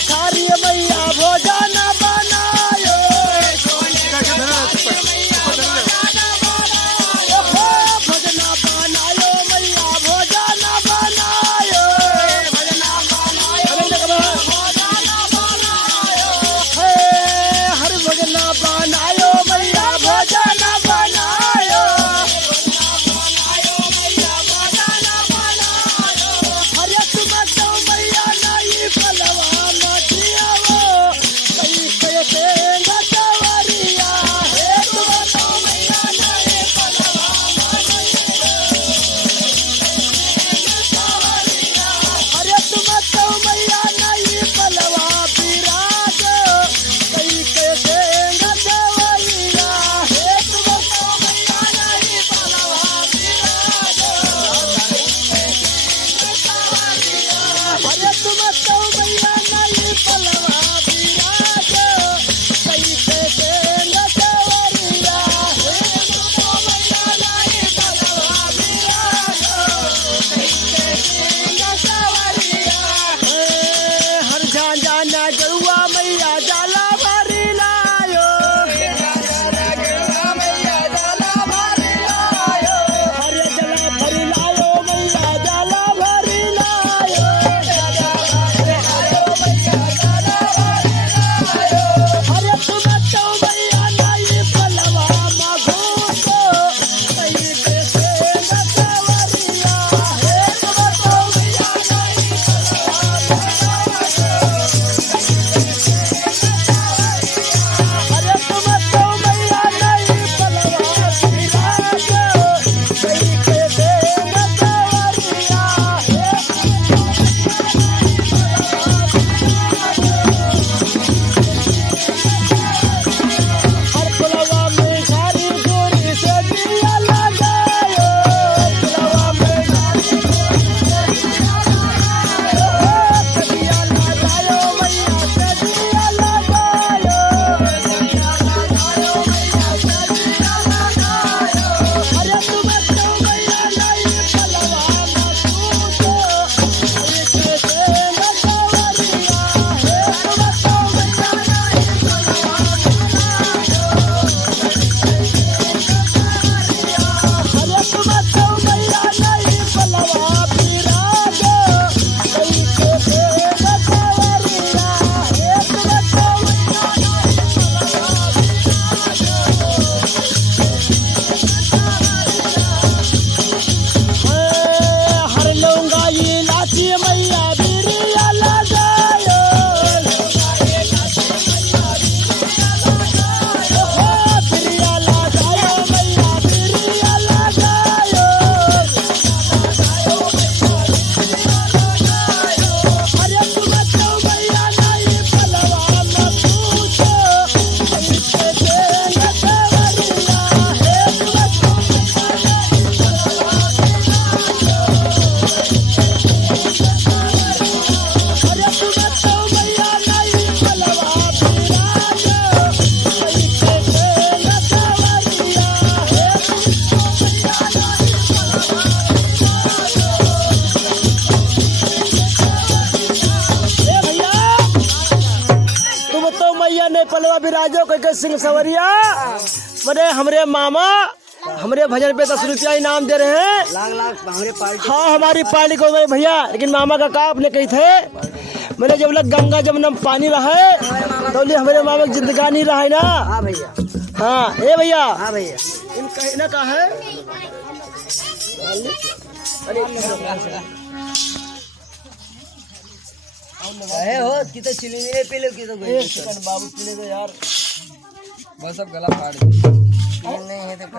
भिखारी मैया भोजन बनायो भजन बनायो मैया भोजन बनायो हर भजन बनायो मैया भोजन बनायो हरे तुम तो मैया नहीं पलवा मटिया कई कैसे गतवरिया हे तुम तो मैया नहीं पलवा हरे तुम तो मैया नहीं पलवा विराज कई कैसे गतवरिया हे तुम तो मैया नहीं पलवा विराज हरे तुम तो मैया नहीं पलवा विराज कई कैसे गतवरिया हे तुम तो मैया नहीं पलवा विराज हर जाना गरुआ मैया जाला भरी लायो हरे जला भरी लायो मैया जाला भरी लायो हरे तुम तो मैया नहीं पलवा मघू को कई कैसे गतवरिया हे तुम तो मैया नहीं हरे तुम तो मैया नहीं पलवा विराज कई कैसे गतवरिया हे हर पुलवा में घारी गोरी से दिया लगायो पुलवा में घारी दिया लगायो मैया से दिया लगायो हरे तुम तो मैया नहीं पलवा मसूतो कई कैसे गतवरिया हे तुम तो मैया नहीं पलवा हरे तुम तो मैया नहीं पलवा विराज कई कैसे गतवरिया हे तुम तो मैया हर लौंगा ये लाची मैया बिरिया लगायो बिरिया लगायो मैया बिरिया लगायो हरे तुम तो मैया नहीं पलवा मसूतो कई कैसे गतवरिया हे तुम तो मैया नहीं पलवा हरे तुम तो मैया नहीं पलवा विराज कई कैसे गतवरिया हे तुम तो मैया नहीं पलवा हे भैया तुम तो मैया नहीं पलवा विराजो कई सिंह सवरिया बड़े हमरे मामा हमरे भजन पे 10 रुपया इनाम दे रहे हैं लाख हमारे पार्टी हाँ हमारी पार्टी को गए भैया लेकिन मामा का का आपने कही थे मैंने जब लग गंगा जमुना में पानी रहा है तो लिए हमारे मामा की जिंदगानी रहा है ना हाँ भैया हाँ ए भैया हाँ भैया इनका इन्हें का है कहे हो कि तो चिली नहीं पी लो कि तो एक सेकंड बाबू पीने दो यार बस अब गला फाड़ दे नहीं है तो